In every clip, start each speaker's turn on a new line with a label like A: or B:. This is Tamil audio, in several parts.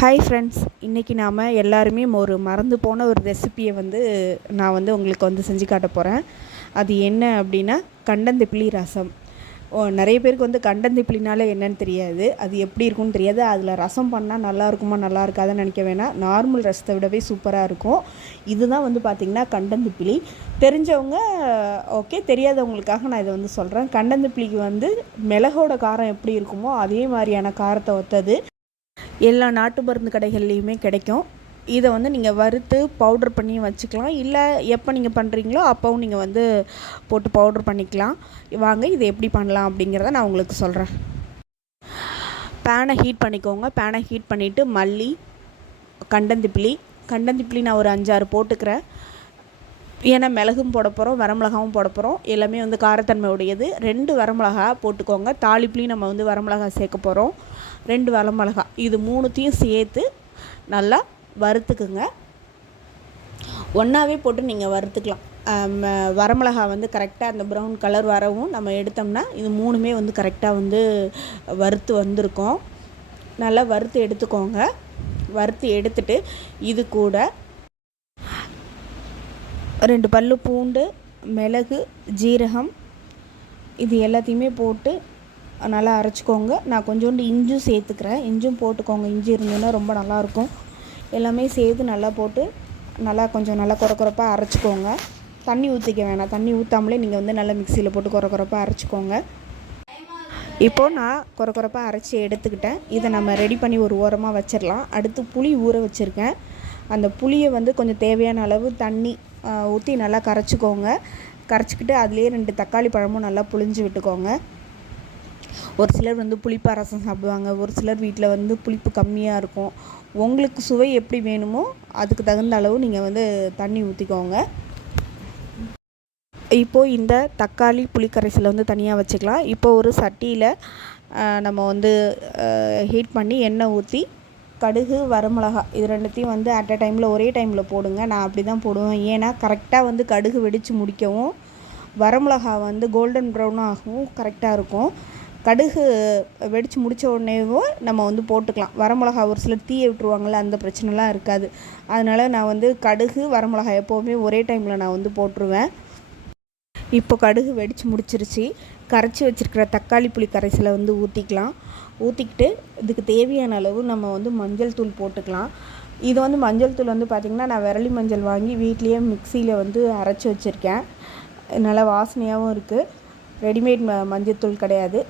A: ஹாய் ஃப்ரெண்ட்ஸ் இன்றைக்கி நாம் எல்லாருமே ஒரு மறந்து போன ஒரு ரெசிப்பியை வந்து நான் வந்து உங்களுக்கு வந்து செஞ்சு காட்ட போகிறேன் அது என்ன அப்படின்னா கண்டந்திப்பிளி ரசம். ஓ நிறைய பேருக்கு வந்து கண்டந்திப்பிளினால என்னன்னு தெரியாது. அது எப்படி இருக்கும்னு தெரியாது. அதில் ரசம் பண்ணால் நல்லா இருக்குமா நல்லா இருக்காதுன்னு நினைக்க வேணாம். நார்மல் ரசத்தை விடவே சூப்பராக இருக்கும். இதுதான் வந்து பார்த்திங்கன்னா கண்டந்திப்பிளி தெரிஞ்சவங்க ஓகே தெரியாதவங்களுக்காக நான் இதை வந்து சொல்கிறேன் கண்டந்திப்பிளிக்கு வந்து மிளகோட காரம் எப்படி இருக்குமோ அதே மாதிரியான காரத்தை ஒத்தது எல்லா நாட்டு மருந்து கடைகள்லேயுமே கிடைக்கும். இதை வந்து நீங்கள் வறுத்து பவுட்ரு பண்ணி வச்சுக்கலாம். இல்லை எப்போ நீங்கள் பண்ணுறீங்களோ அப்போவும் நீங்கள் வந்து போட்டு பவுட்ரு பண்ணிக்கலாம். வாங்க இதை எப்படி பண்ணலாம் அப்படிங்கிறத நான் உங்களுக்கு சொல்கிறேன் பேனை ஹீட் பண்ணிக்கோங்க. பேனை ஹீட் பண்ணிவிட்டு மல்லி கண்டந்திப்பிளி கண்டந்திப்பிளி நான் ஒரு அஞ்சாறு போட்டுக்கிறேன். ஏன்னா மிளகும் போட போகிறோம் வரமிளகாவும் போட போகிறோம் எல்லாமே வந்து காரத்தன்மை உடையது ரெண்டு வரமிளகா போட்டுக்கோங்க. தாளிப்புலேயும் நம்ம வந்து வரமிளகா சேர்க்க போகிறோம் ரெண்டு வரமிளகா இது மூணுத்தையும் சேர்த்து நல்லா வறுத்துக்குங்க. ஒன்றாவே போட்டு நீங்கள் வறுத்துக்கலாம். வரமிளகா வந்து கரெக்டாக அந்த ப்ரௌன் கலர் வரவும் நம்ம எடுத்தோம்னா இது மூணுமே வந்து கரெக்டாக வந்து வறுத்து வந்திருக்கோம். நல்லா வறுத்து எடுத்துக்கோங்க. வறுத்து எடுத்துட்டு இது கூட ரெண்டு பல் பூண்டு மிளகு ஜீரகம் இது எல்லாத்தையுமே போட்டு நல்லா அரைச்சிக்கோங்க. நான் கொஞ்சோண்டு இஞ்சும் சேர்த்துக்கிறேன். இஞ்சும் போட்டுக்கோங்க. இஞ்சி இருந்ததுன்னா ரொம்ப நல்லாயிருக்கும். எல்லாமே சேர்த்து நல்லா போட்டு நல்லா கொஞ்சம் நல்லா குறை குறைப்பாக அரைச்சிக்கோங்க. தண்ணி ஊற்றிக்க வேணாம். தண்ணி ஊற்றாமலே நீங்கள் வந்து நல்லா மிக்சியில் போட்டு குறை குறைப்பாக அரைச்சிக்கோங்க. இப்போது நான் குறை குறைப்பாக அரைச்சி எடுத்துக்கிட்டேன். இதை நம்ம ரெடி பண்ணி ஒரு ஓரமாக வச்சிடலாம் அடுத்து புளி ஊற வச்சுருக்கேன். அந்த புளியை வந்து கொஞ்சம் தேவையான அளவு தண்ணி ஊற்றி நல்லா கரைச்சிக்கோங்க. கரைச்சிக்கிட்டு அதுலேயே ரெண்டு தக்காளி பழமும் நல்லா புளிஞ்சு விட்டுக்கோங்க. ஒரு சிலர் வந்து புளிப்பு ரசம் சாப்பிடுவாங்க ஒரு சிலர் வீட்டில் வந்து புளிப்பு கம்மியாக இருக்கும். உங்களுக்கு சுவை எப்படி வேணுமோ அதுக்கு தகுந்த அளவு நீங்கள் வந்து தண்ணி ஊற்றிக்கோங்க இப்போது இந்த தக்காளி புளிக்கரைசலை வந்து தனியாக வச்சுக்கலாம். இப்போ ஒரு சட்டியில் நம்ம வந்து ஹீட் பண்ணி எண்ணெய் ஊற்றி கடுகு வரமிளகா இது ரெண்டுத்தையும் வந்து அட் அ டைமில் ஒரே டைமில் போடுங்க. நான் அப்படி தான் போடுவேன். ஏன்னா கரெக்டாக வந்து கடுகு வெடித்து முடிக்கவும் வரமிளகா வந்து கோல்டன் ப்ரௌனும் ஆகவும் கரெக்டாக இருக்கும். கடுகு வெடித்து முடித்த உடனேவும் நம்ம வந்து போட்டுக்கலாம். வரமிளகா ஒரு சிலர் தீயை விட்டுருவாங்கள்ல அந்த பிரச்சனைலாம் இருக்காது. அதனால் நான் வந்து கடுகு வரமிளகா எப்போவுமே ஒரே டைமில் நான் வந்து போட்டுருவேன். இப்போ கடுகு வெடித்து முடிச்சிருச்சு. கரைச்சி வச்சுருக்கிற தக்காளி புளி கரைசலை வந்து ஊற்றிக்கலாம் ஊற்றிக்கிட்டு இதுக்கு தேவையான அளவு நம்ம வந்து மஞ்சள் தூள் போட்டுக்கலாம். இது வந்து மஞ்சள் தூள் வந்து பார்த்திங்கன்னா நான் விரலி மஞ்சள் வாங்கி வீட்லேயே மிக்சியில் வந்து அரைச்சி வச்சுருக்கேன். நல்லா வாசனையாகவும் இருக்குது ரெடிமேட் ம மஞ்சள் தூள் கிடையாது.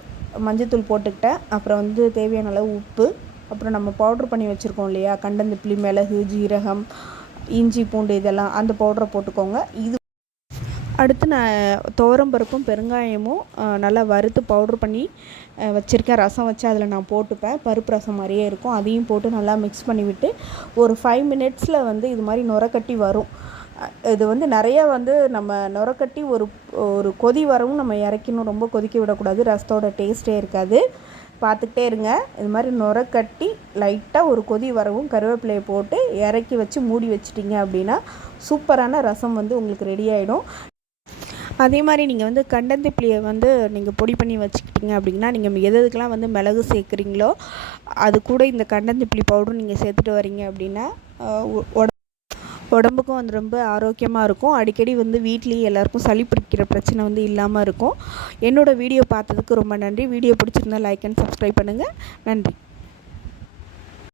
A: மஞ்சத்தூள் போட்டுக்கிட்டேன். அப்புறம் வந்து தேவையான அளவு உப்பு. அப்புறம் நம்ம பவுட்ரு பண்ணி வச்சுருக்கோம் இல்லையா? கண்டந்திப்பிளி மிளகு ஜீரகம் இஞ்சி பூண்டு இதெல்லாம் அந்த பவுடரை போட்டுக்கோங்க. இது அடுத்து நான் துவரம்பருப்பும் பெருங்காயமும் நல்லா வறுத்து பவுட்ரு பண்ணி வச்சுருக்கேன். ரசம் வச்சு அதில் நான் போட்டுப்பேன். பருப்பு ரசம் மாதிரியே இருக்கும். அதையும் போட்டு நல்லா மிக்ஸ் பண்ணிவிட்டு ஒரு ஃபைவ் மினிட்ஸில் வந்து இது மாதிரி நுரக்கட்டி வரும். இது வந்து நிறையா வந்து நம்ம நுரக்கட்டி ஒரு ஒரு கொதி வரவும் நம்ம இறக்கணும் ரொம்ப கொதிக்க விடக்கூடாது. ரசத்தோட டேஸ்ட்டே இருக்காது. பார்த்துக்கிட்டே இருங்க. இது மாதிரி நுரக்கட்டி லைட்டாக ஒரு கொதி வரவும் கருவேப்பிலையை போட்டு இறக்கி வச்சு மூடி வச்சிட்டிங்க அப்படின்னா சூப்பரான ரசம் வந்து உங்களுக்கு ரெடி ஆகிடும் அதே மாதிரி நீங்கள் வந்து கண்டந்திப்பிலியை வந்து நீங்கள் பொடி பண்ணி வச்சுக்கிட்டீங்க அப்படின்னா நீங்கள் எது எதுக்கெலாம் வந்து மிளகு சேர்க்குறீங்களோ அது கூட இந்த கண்டந்திப்பிலி பவுடரும் நீங்கள் சேர்த்துட்டு வரீங்க அப்படின்னா உடம்புக்கும் வந்து ரொம்ப ஆரோக்கியமாக இருக்கும். அடிக்கடி வந்து வீட்லேயே எல்லாருக்கும் சளி பிடிக்கிற பிரச்சனை வந்து இல்லாமல் இருக்கும். என்னோடய வீடியோ பார்த்ததுக்கு ரொம்ப நன்றி. வீடியோ பிடிச்சிருந்தா லைக் அண்ட் சப்ஸ்கிரைப் பண்ணுங்கள் நன்றி.